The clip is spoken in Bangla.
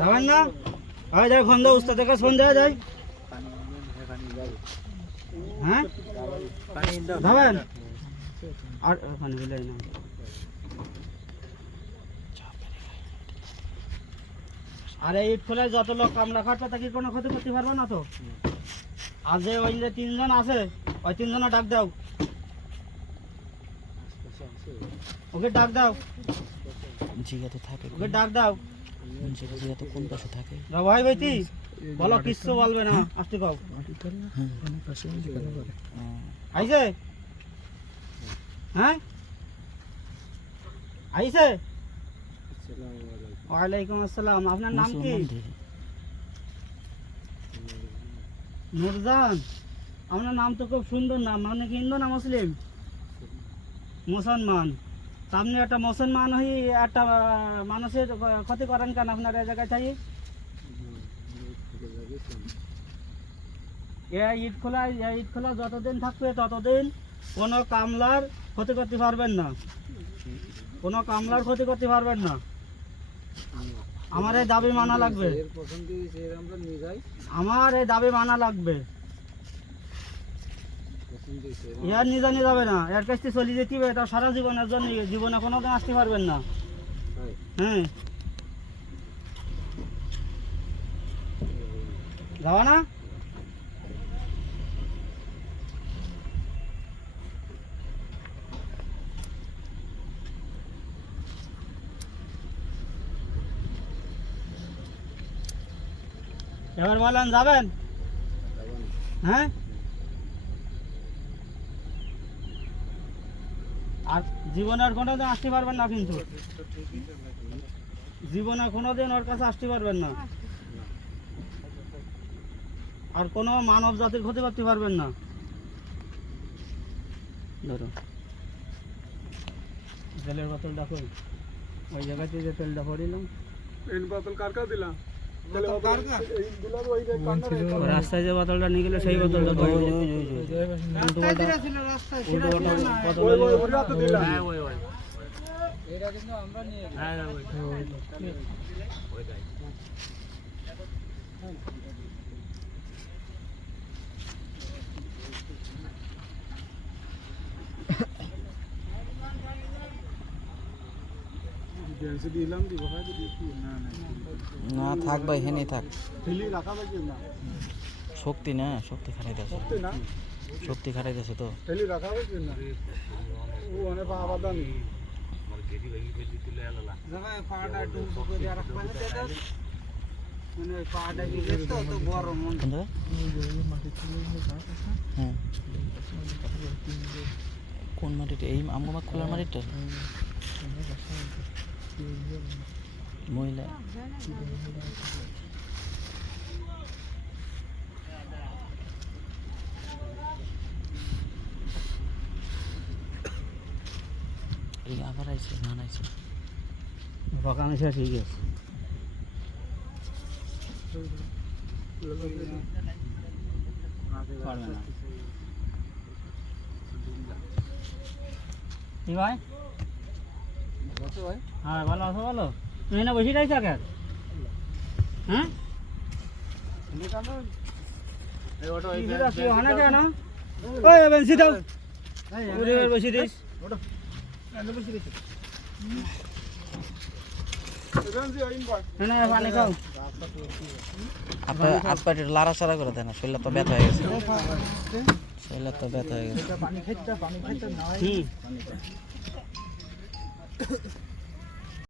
যাবেন না? হয় যায় খন্দ উস্তাদের কাছে ফোন দেওয়া যায়। হ্যাঁ যাবেন আর ওখানে বলে না। আর এই খোলায় যত লোক কামলা খাটবে তাকে কোনো ক্ষতি করতে পারবে না তো। আর যে ওই যে তিনজন আছে ওই তিনজনে ডাক দাও, ওকে ডাক দাও, জিগাতে থাকে, ওকে ডাক দাও। জিগাতে কোন পাশে থাকে? ভাই ভাইতি বলো, কিচ্ছু বলবে না, আসতে কাও। আইছে? হ্যাঁ আইছে? ওয়ালাইকুম আসসালাম। আপনার নাম কি? নুরজান। আপনার নাম তো খুব সুন্দর নাম। আপনি কি হিন্দু না মুসলিম? মুসলমান। তা আপনি একটা মুসলমান হয়ে একটা মানুষের ক্ষতি করেন কেন আপনার এই জায়গায় চাই? ইট খোলা যতদিন থাকবে ততদিন কোনো কামলার ক্ষতি করতে পারবেন না, কোনো কামলার ক্ষতি করতে পারবেন না। আমার এই দাবি মানা লাগবে, আমার এই দাবি মানা লাগবে। ইয়ার নিজানি যাবে না, এর কাছ থেকে চলে যেতে হবে। এটা সারা জীবনের জন্য, জীবনে কোনোদিন আসতে পারবেন না। হ্যাঁ যাওয়া না? এবার বলেন যাবেন? হ্যাঁ আর জীবনের কোনোদিন আসতে পারবেন না, কিন্তু জীবনে কোনোদিন ওর কাছে আসতে পারবেন না। আর কোনো মানব জাতির ক্ষতি করতে পারবেন না। ধরো তেলের বোতলটা কই? ওই জায়গাতে যে তেলটা ভরিলাম। রাস্তায় যে বোতলটা নিয়ে গেলে সেই বোতলটা না থাক ভাই, হেনে থাক। শক্তি না, শক্তি খাটাইতেছে, শক্তি খাটাইতেছে তো। হ্যাঁ কোন মাটিটা? এই আমগো খোলার মাটিটা মহিলা এই আবার আইছে না আইছে বাগান আছে, ঠিক আছে। কি ভাই? হ্যাঁ ভালো আছো? ভালো। তুমি না বসে রয়েছো কেন? হ্যাঁ বসে দাও, বসে দিস। পানি খাও। আপনার হাত পাটি লাড়াচাড়া করে দেয় না, শরীরটা তো ব্যথা হয়ে গেছে, শরীরটা তো ব্যথা হয়ে গেছে।